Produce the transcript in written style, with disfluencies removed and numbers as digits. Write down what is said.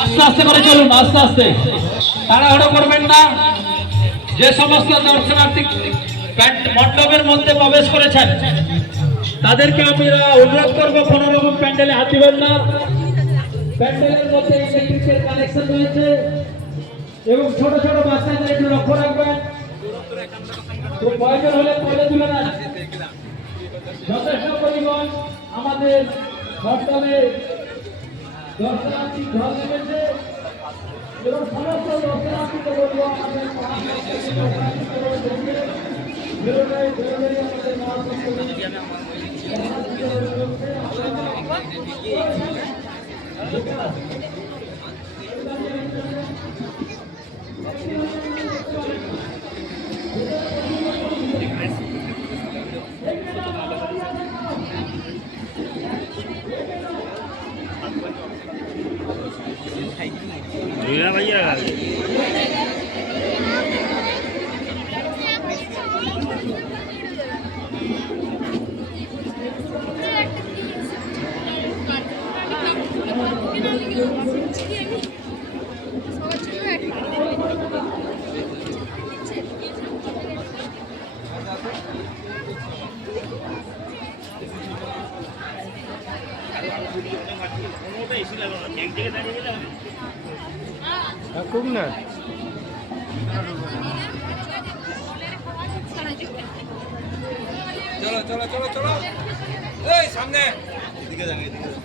আস্তে আস্তে করে চলুন, আস্তে আস্তে, তাড়াহুড়ো করবেন না। যে সমস্ত দর্শনার্থী মণ্ডপের মধ্যে প্রবেশ করেছেন তাদেরকে আমরা অনুরোধ করবো কোনো রকম প্যান্ডেলে হাত দিবেন না। প্যান্ডেলের মধ্যে ইলেকট্রিকের কানেকশন রয়েছে এবং ছোট ছোট বাচ্চাদের একটু লক্ষ্য রাখবেন। প্রয়োজন হলে পরে তুলে নেন। যথেষ্ট পরিমাণ আমাদের মণ্ডপে দর্শনার্থী ঢল নেমেছে এবং সমস্ত দর্শনার্থীকে বলবো আমাদের भैया খুব না চলো চলো চলো চলো এই সামনে এদিকে যান এদিকে চলো